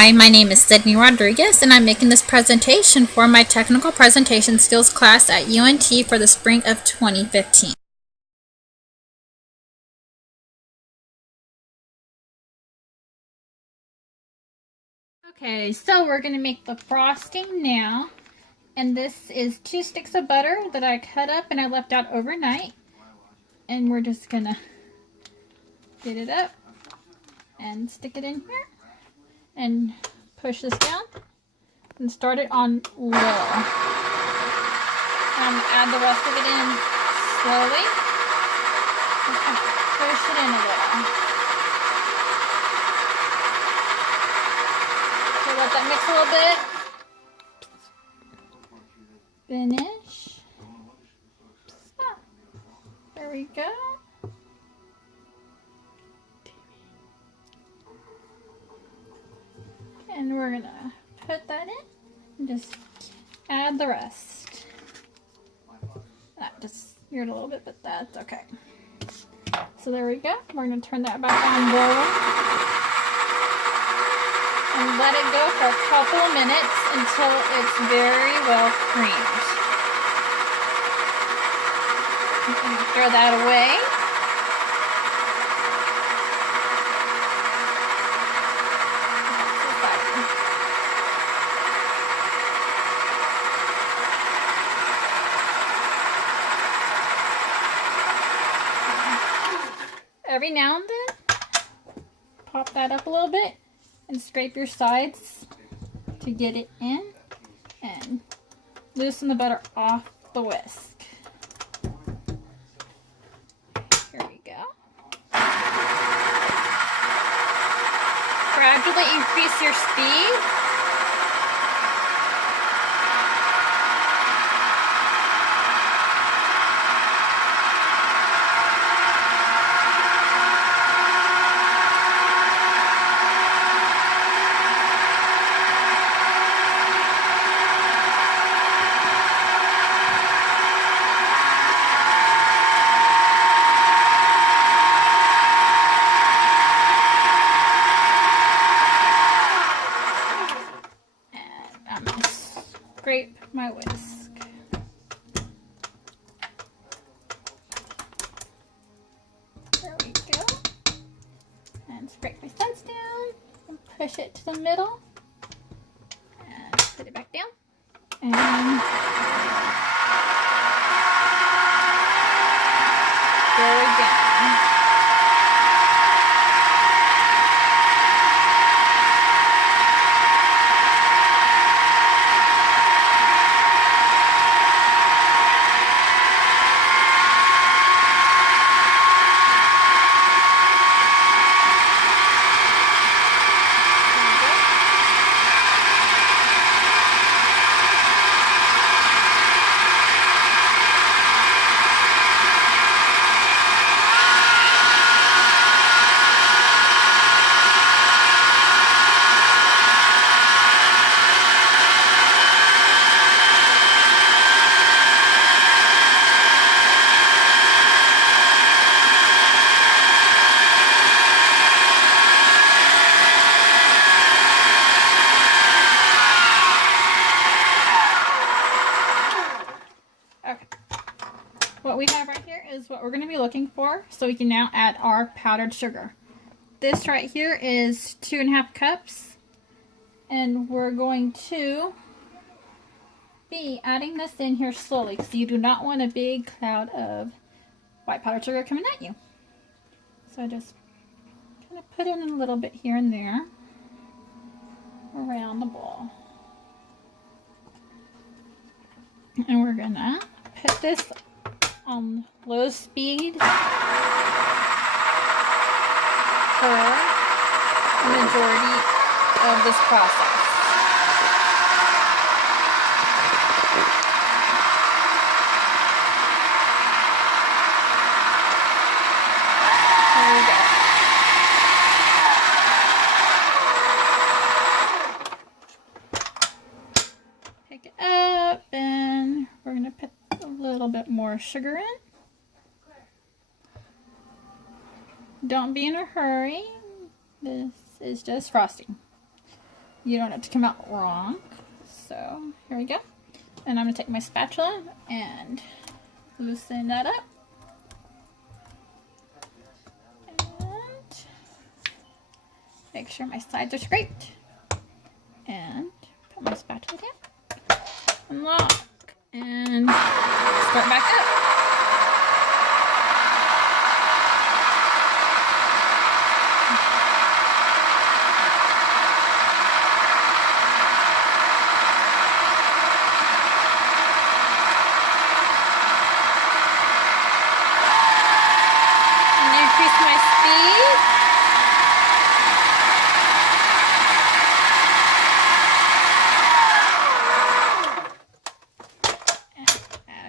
Hi, my name is Sydney Rodriguez, and I'm making this presentation for my Technical Presentation Skills class at UNT for the spring of 2015. Okay, so we're going to make the frosting now, and this is 2 sticks of butter that I cut up and I left out overnight, and we're just going to get it up and stick it in here and push this down and start it on low. Add the rest of it in slowly. Push it in a little. So let that mix a little bit. Finish. Stop. There we go. And we're gonna put that in and just add the rest. That just smeared a little bit, but that's okay. So there we go. We're gonna turn that back on low and let it go for a couple of minutes until it's very well creamed. Throw that away. Every now and then, pop that up a little bit and scrape your sides to get it in and loosen the butter off the whisk. Here we go. Gradually increase your speed. Scrape my whisk. There we go. And scrape my sides down and push it to the middle and put it back down. And there we go. What we have right here is what we're going to be looking for, so we can now add our powdered sugar. This right here is 2.5 cups, and we're going to be adding this in here slowly because you do not want a big cloud of white powdered sugar coming at you. So I just kind of put in a little bit here and there around the bowl. And we're going to put this on low speed for the majority of this process. There we go. Pick it up and we're going to put a little bit more sugar in. Don't be in a hurry. This is just frosting. you don't have to come out wrong. So here we go. And I'm going to take my spatula and loosen that up. And make sure my sides are scraped. And put my spatula down. Unlock. And start back up.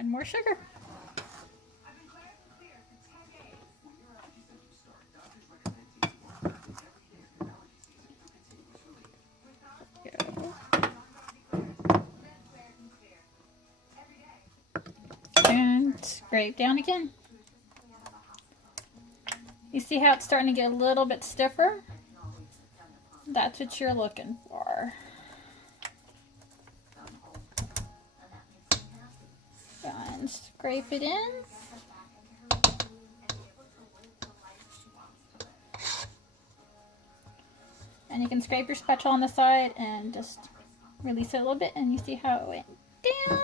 More sugar. And scrape down again. You see how it's starting to get a little bit stiffer? That's what you're looking for. And scrape it in. And you can scrape your spatula on the side and just release it a little bit, and you see how it went down.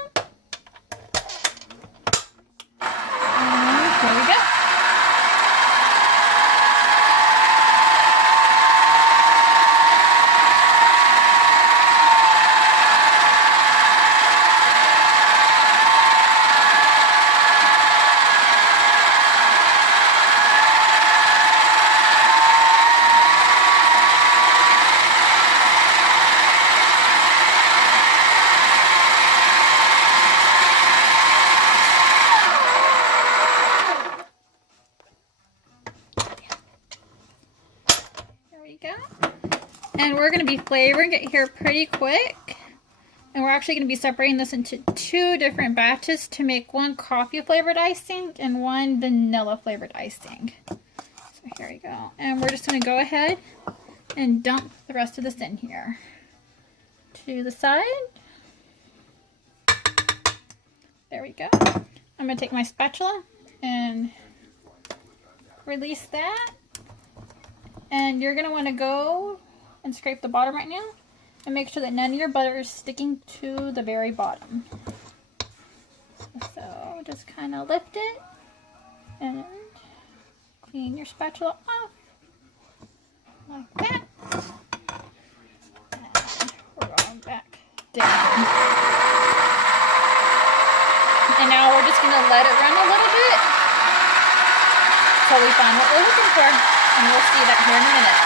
And there we go. And we're going to be flavoring it here pretty quick. And we're actually going to be separating this into 2 different batches to make one coffee flavored icing and one vanilla flavored icing. So here we go. And we're just going to go ahead and dump the rest of this in here. To the side. There we go. I'm going to take my spatula and release that. And you're going to want to go and scrape the bottom right now and make sure that none of your butter is sticking to the very bottom. So just kind of lift it and clean your spatula off like that. And we're going back down. And now we're just going to let it run a little bit until we find what we're looking for. And we'll see that here in a minute.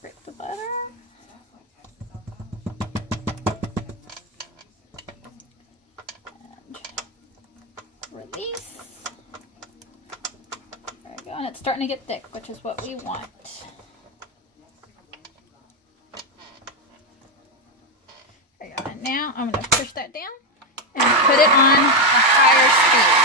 Break the butter. And release. There we go. And it's starting to get thick, which is what we want. There we go. And now I'm going to push that down and put it on a higher speed.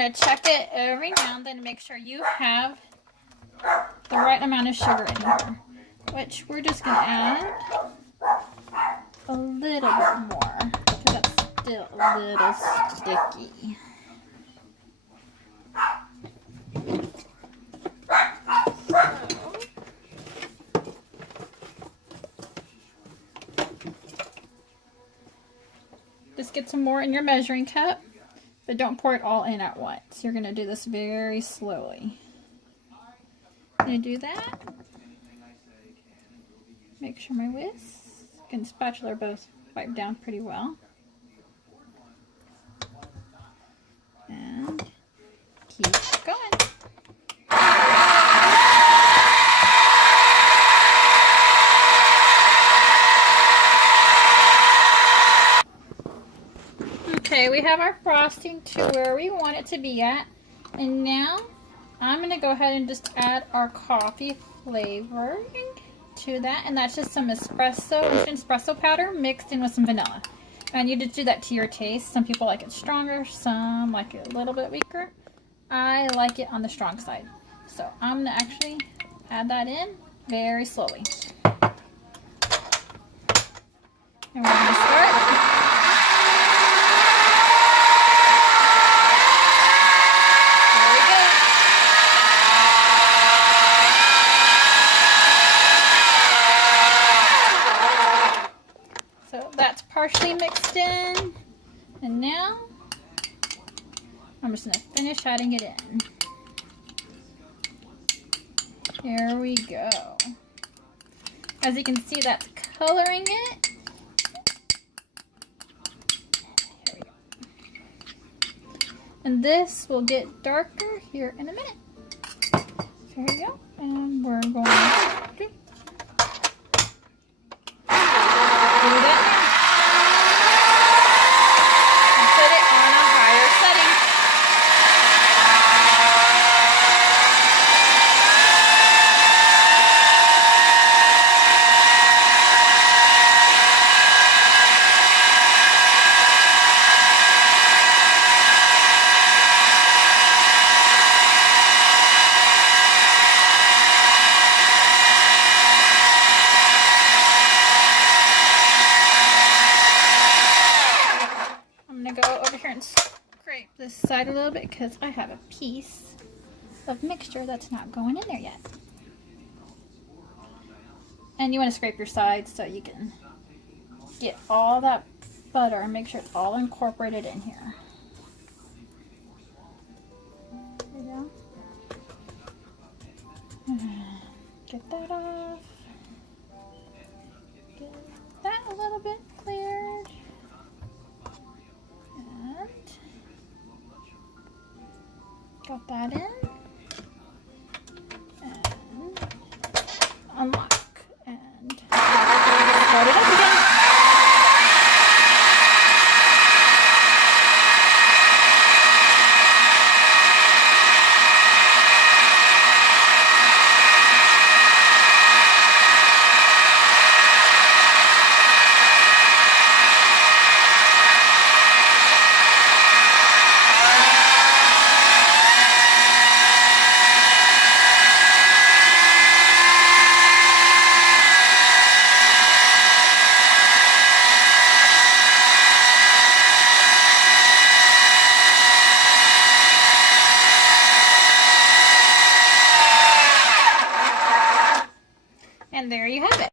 want to check it every now and then to make sure you have the right amount of sugar in here, which we're just going to add a little bit more because that's still a little sticky. Just get some more in your measuring cup, but don't pour it all in at once. You're going to do this very slowly. I'm going to do that. Make sure my whisk and spatula are both wiped down pretty well. And keep going. Okay, we have our frosting to where we want it to be at. And now I'm going to go ahead and just add our coffee flavoring to that. And that's just some espresso powder mixed in with some vanilla. And you just do that to your taste. Some people like it stronger, some like it a little bit weaker. I like it on the strong side. So I'm going to actually add that in very slowly. And we're going to start. That's partially mixed in, and now I'm just going to finish adding it in. Here we go. As you can see, that's coloring it. Here we go. And this will get darker here in a minute. So here we go, and we're going to do that. Scrape this side a little bit because I have a piece of mixture that's not going in there yet. And you want to scrape your sides so you can get all that butter and make sure it's all incorporated in here. There you go. Get that off. Get that a little bit cleared. Got that in, and unlock, and start it up again. And there you have it.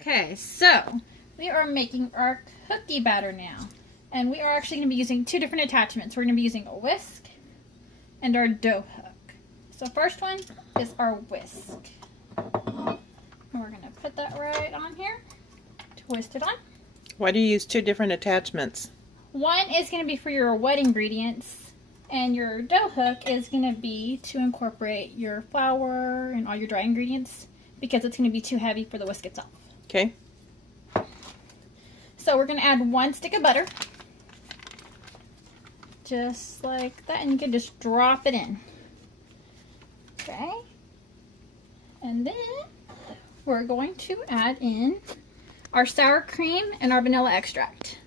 Okay, so we are making our cookie batter now. And we are actually going to be using two different attachments. We're going to be using a whisk and our dough hook. So first one is our whisk. And we're going to put that right on here to twist it on. Why do you use two different attachments? One is going to be for your wet ingredients. And your dough hook is going to be to incorporate your flour and all your dry ingredients because it's going to be too heavy for the whisk itself. Okay. So we're going to add 1 stick of butter. Just like that. And you can just drop it in. Okay. And then we're going to add in our sour cream and our vanilla extract.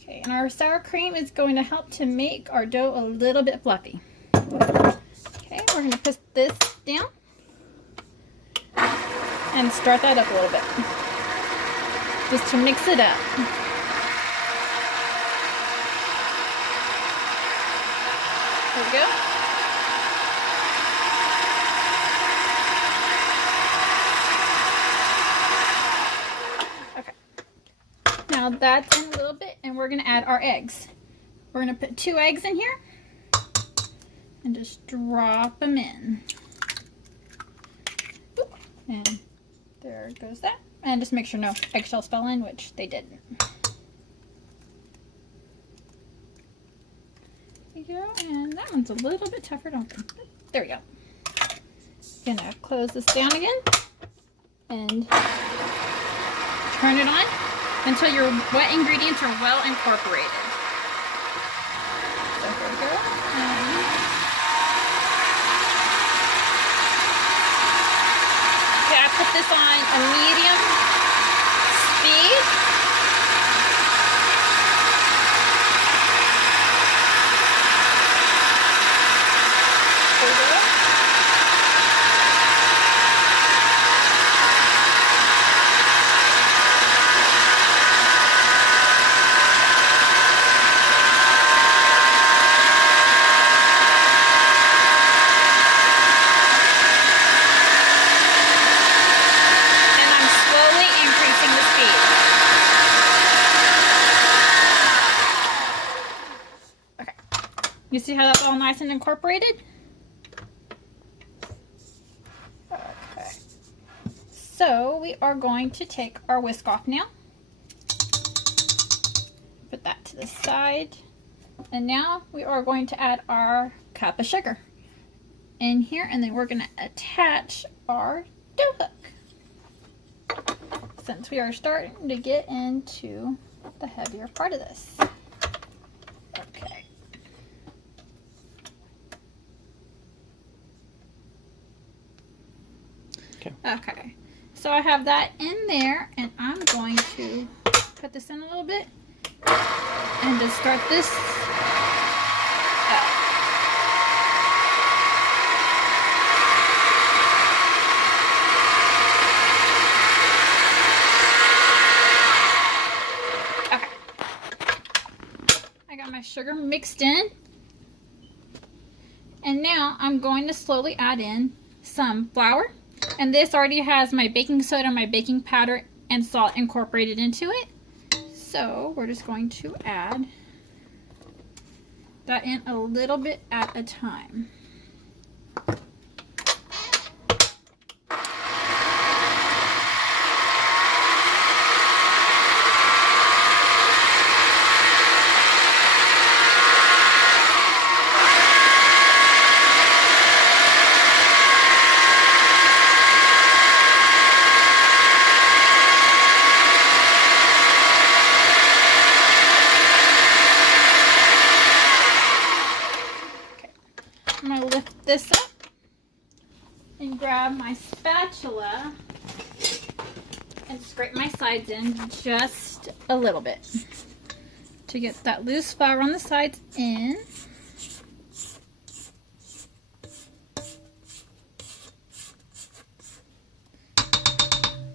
Okay, and our sour cream is going to help to make our dough a little bit fluffy. Okay, we're going to put this down and start that up a little bit, just to mix it up. There we go. Now that's in a little bit, and we're going to add our eggs. We're going to put 2 eggs in here and just drop them in. Oop. And there goes that. And just make sure no eggshells fell in, which they didn't. There you go. And that one's a little bit tougher to open. There we go. Gonna close this down again and turn it on until your wet ingredients are well incorporated. So here we go. Okay, I put this on a medium speed. There we go. You see how that's all nice and incorporated? Okay. So we are going to take our whisk off now. Put that to the side. And now we are going to add our cup of sugar in here, and then we're going to attach our dough hook, since we are starting to get into the heavier part of this. Okay. Okay, so I have that in there, and I'm going to put this in a little bit and just start this up. Okay, I got my sugar mixed in, and now I'm going to slowly add in some flour. And this already has my baking soda, my baking powder, and salt incorporated into it. So we're just going to add that in a little bit at a time. I'm going to lift this up and grab my spatula and scrape my sides in just a little bit to get that loose flour on the sides in.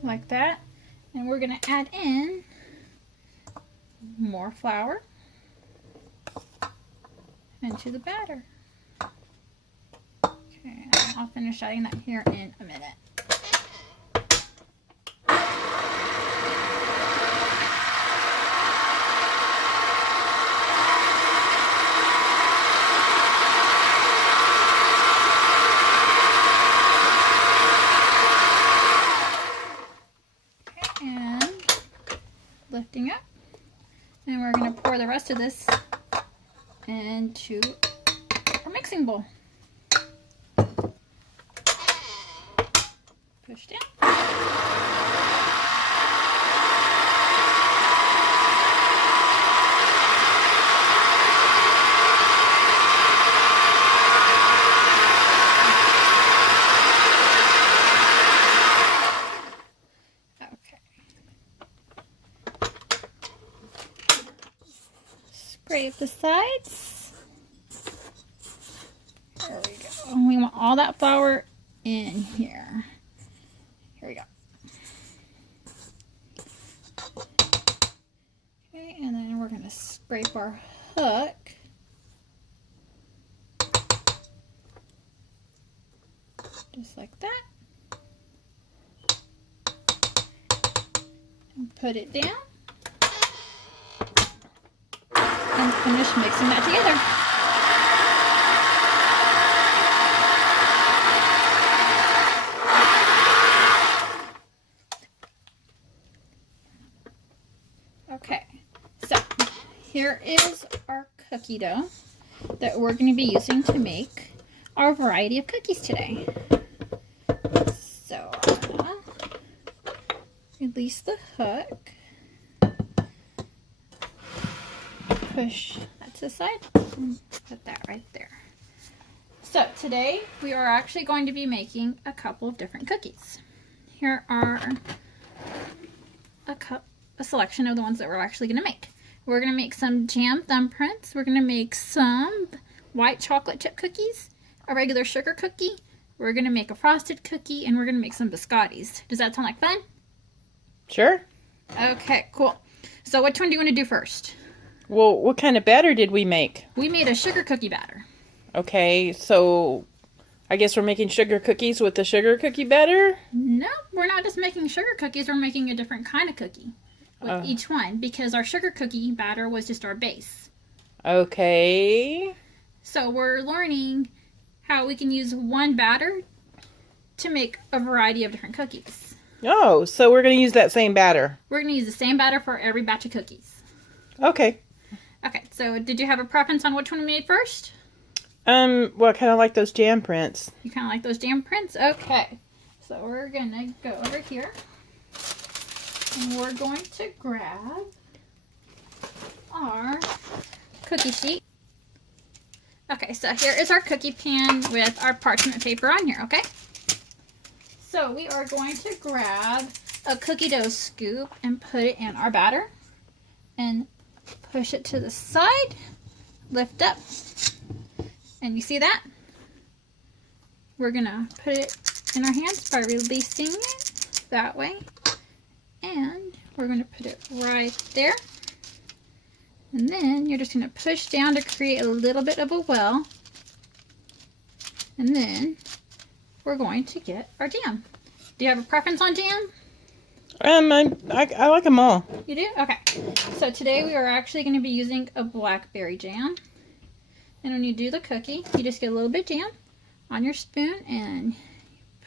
Like that. And we're going to add in more flour into the batter. Okay, I'll finish adding that here in a minute. Okay, and lifting up. And we're going to pour the rest of this into our mixing bowl. Push down. scrape the sides. There we go. And we want all that flour in here. Here we go. Okay, and then we're going to scrape our hook. Just like that. And put it down. And finish mixing that together. Okay, so here is our cookie dough that we're going to be using to make our variety of cookies today. So I'm going to release the hook, push that to the side, and put that right there. So today we are actually going to be making a couple of different cookies. Here are a selection of the ones that we're actually going to make. We're going to make some jam thumbprints. We're going to make some white chocolate chip cookies, a regular sugar cookie. We're going to make a frosted cookie, and we're going to make some biscottis. Does that sound like fun? Sure. Okay, cool. So which one do you want to do first? Well, what kind of batter did we make? We made a sugar cookie batter. Okay, so I guess we're making sugar cookies with the sugar cookie batter? No, we're not just making sugar cookies. We're making a different kind of cookie with each one because our sugar cookie batter was just our base. Okay. So we're learning how we can use one batter to make a variety of different cookies. Oh, so we're going to use that same batter. We're going to use the same batter for every batch of cookies. Okay. Okay, so did you have a preference on which one we made first? Well, I kind of like those jam prints. You kind of like those jam prints? Okay. So we're going to go over here. And we're going to grab our cookie sheet. Okay, so here is our cookie pan with our parchment paper on here, okay? So we are going to grab a cookie dough scoop and put it in our batter. And push it to the side, lift up. And you see that? We're going to put it in our hands by releasing it that way. And we're going to put it right there. And then you're just going to push down to create a little bit of a well. And then we're going to get our jam. Do you have a preference on jam? I like them all. You do? Okay. So today we are actually going to be using a blackberry jam. And when you do the cookie, you just get a little bit of jam on your spoon and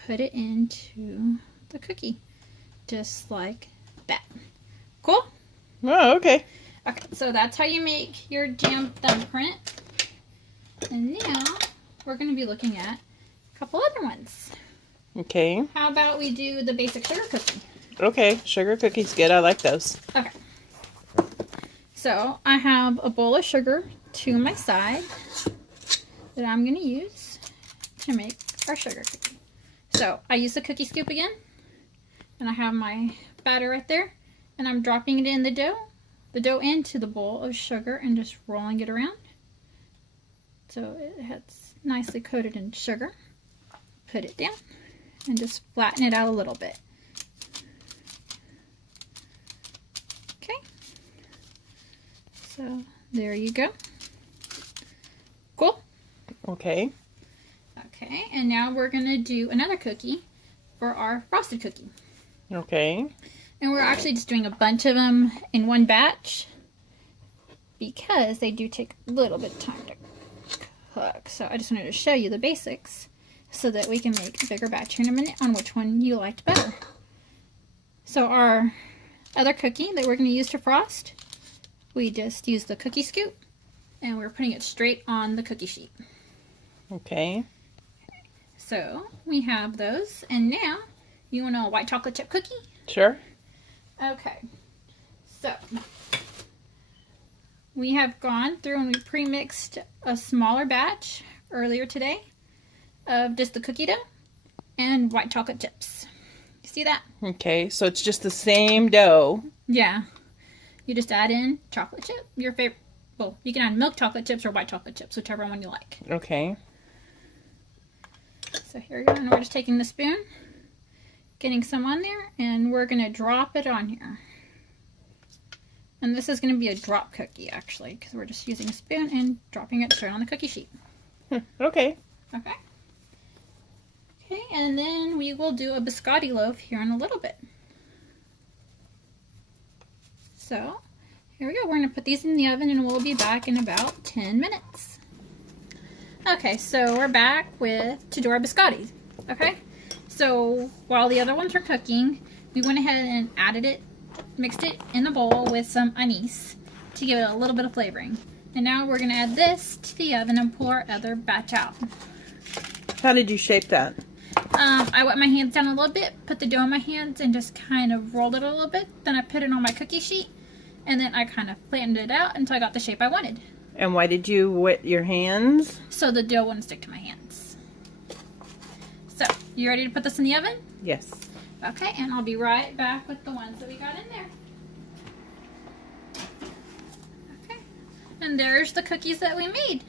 put it into the cookie. Just like that. Cool? Oh, okay. Okay, so that's how you make your jam thumbprint. And now we're going to be looking at a couple other ones. Okay. How about we do the basic sugar cookie? Okay, sugar cookies good. I like those. Okay. So I have a bowl of sugar to my side that I'm going to use to make our sugar cookie. So I use the cookie scoop again. And I have my batter right there. And I'm dropping it in the dough into the bowl of sugar and just rolling it around. So it has nicely coated in sugar. Put it down and just flatten it out a little bit. Okay. So there you go. Cool. Okay. Okay, and now we're going to do another cookie for our frosted cookie. Okay. And we're actually just doing a bunch of them in one batch because they do take a little bit of time to cook. So I just wanted to show you the basics so that we can make a bigger batch here in a minute on which one you liked better. So our other cookie that we're going to use to frost, we just use the cookie scoop and we're putting it straight on the cookie sheet. Okay. So we have those, and now you want a white chocolate chip cookie? Sure. Okay, so we have gone through and we pre-mixed a smaller batch earlier today of just the cookie dough and white chocolate chips. You see that? Okay, so it's just the same dough. Yeah. You just add in chocolate chip, your favorite, Oh, you can add milk chocolate chips or white chocolate chips, whichever one you like. Okay. So here we go, and we're just taking the spoon, getting some on there, and we're going to drop it on here. And this is going to be a drop cookie, actually, because we're just using a spoon and dropping it straight on the cookie sheet. Okay. Okay. Okay, and then we will do a biscotti loaf here in a little bit. So, here we go. We're going to put these in the oven and we'll be back in about 10 minutes. Okay, so we're back to do our biscottis. Okay, so while the other ones are cooking, we went ahead and added it, mixed it in the bowl with some anise to give it a little bit of flavoring. And now we're going to add this to the oven and pull our other batch out. How did you shape that? I wet my hands down a little bit, put the dough in my hands, and just kind of rolled it a little bit. Then I put it on my cookie sheet, and then I kind of flattened it out until I got the shape I wanted. And why did you wet your hands? So the dough wouldn't stick to my hands. So, you ready to put this in the oven? Yes. Okay, and I'll be right back with the ones that we got in there. Okay, and there's the cookies that we made.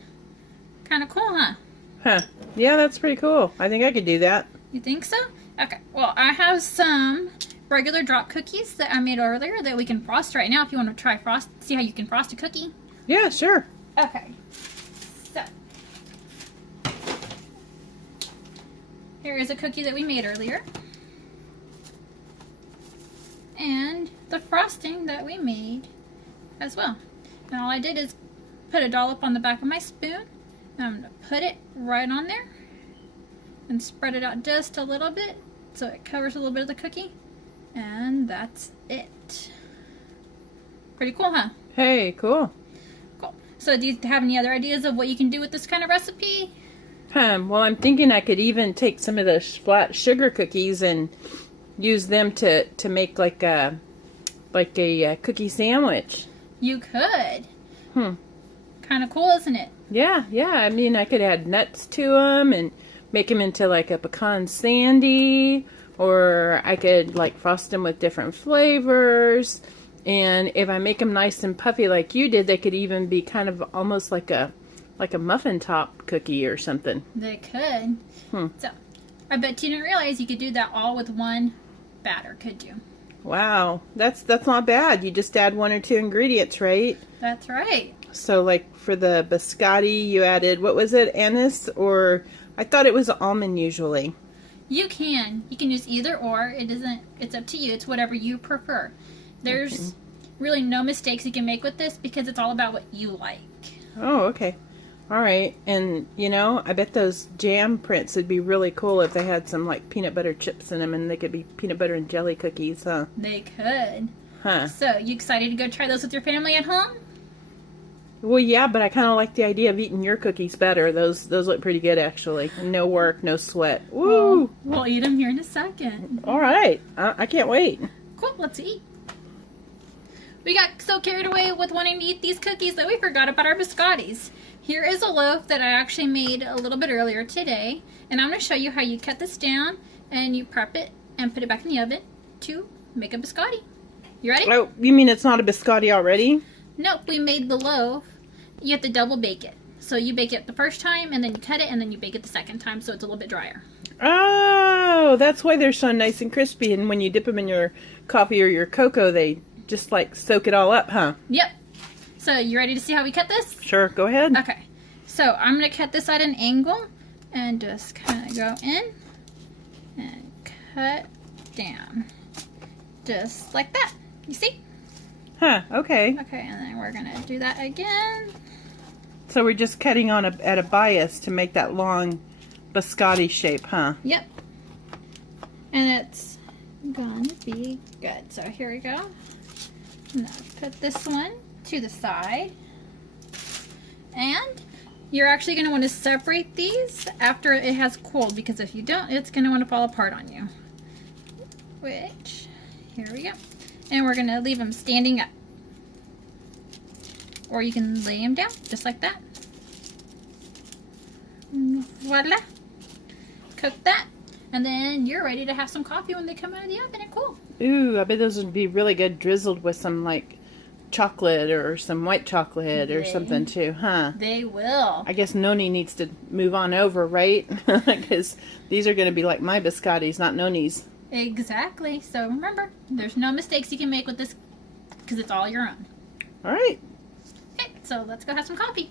Kind of cool, huh? Huh. Yeah, that's pretty cool. I think I could do that. You think so? Okay, well, I have some regular drop cookies that I made earlier that we can frost right now if you want to try see how you can frost a cookie. Yeah, sure. Okay, so here is a cookie that we made earlier, and the frosting that we made as well. And all I did is put a dollop on the back of my spoon, and I'm going to put it right on there and spread it out just a little bit so it covers a little bit of the cookie, and that's it. Pretty cool, huh? Hey, cool. Cool. So do you have any other ideas of what you can do with this kind of recipe? Well, I'm thinking I could even take some of the flat sugar cookies and use them to make like a cookie sandwich. You could. Kind of cool, isn't it? Yeah. I mean, I could add nuts to them and make them into like a pecan sandy, or I could like frost them with different flavors. And if I make them nice and puffy like you did, they could even be kind of almost like a muffin top cookie or something. They could. So, I bet you didn't realize you could do that all with one batter, could you? Wow, that's not bad. You just add 1 or 2 ingredients, right? That's right. So like for the biscotti, you added, what was it, anise, or I thought it was almond usually. You can use either or. It's up to you. It's whatever you prefer. There's really no mistakes you can make with this because it's all about what you like. Oh, okay. All right. And, you know, I bet those jam prints would be really cool if they had some, like, peanut butter chips in them, and they could be peanut butter and jelly cookies, huh? They could. Huh. So, you excited to go try those with your family at home? Well, yeah, but I kind of like the idea of eating your cookies better. Those look pretty good, actually. No work, no sweat. Woo! We'll eat them here in a second. All right. I can't wait. Cool. Let's eat. We got so carried away with wanting to eat these cookies that we forgot about our biscottis. Here is a loaf that I actually made a little bit earlier today, and I'm going to show you how you cut this down and you prep it and put it back in the oven to make a biscotti. You ready? Oh, you mean it's not a biscotti already? Nope, we made the loaf. You have to double bake it. So you bake it the first time, and then you cut it, and then you bake it the second time, so it's a little bit drier. Oh, that's why they're so nice and crispy, and when you dip them in your coffee or your cocoa, they just like soak it all up, huh? Yep. So you ready to see how we cut this? Sure, go ahead. Okay. So I'm going to cut this at an angle and just kind of go in and cut down. Just like that. You see? Huh, okay. Okay, and then we're going to do that again. So we're just cutting on at a bias to make that long biscotti shape, huh? Yep. And it's going to be good. So here we go. Now put this one to the side. And you're actually going to want to separate these after it has cooled, because if you don't, it's going to want to fall apart on you. Which, here we go. And we're going to leave them standing up. Or you can lay them down, just like that. Voila. Cook that. And then you're ready to have some coffee when they come out of the oven and cool. Ooh, I bet those would be really good drizzled with some, like, chocolate or some white chocolate or something too, huh? They will. I guess Noni needs to move on over, right? Because these are going to be like my biscottis, not Noni's. Exactly. So remember, there's no mistakes you can make with this because it's all your own. All right. Okay, so let's go have some coffee.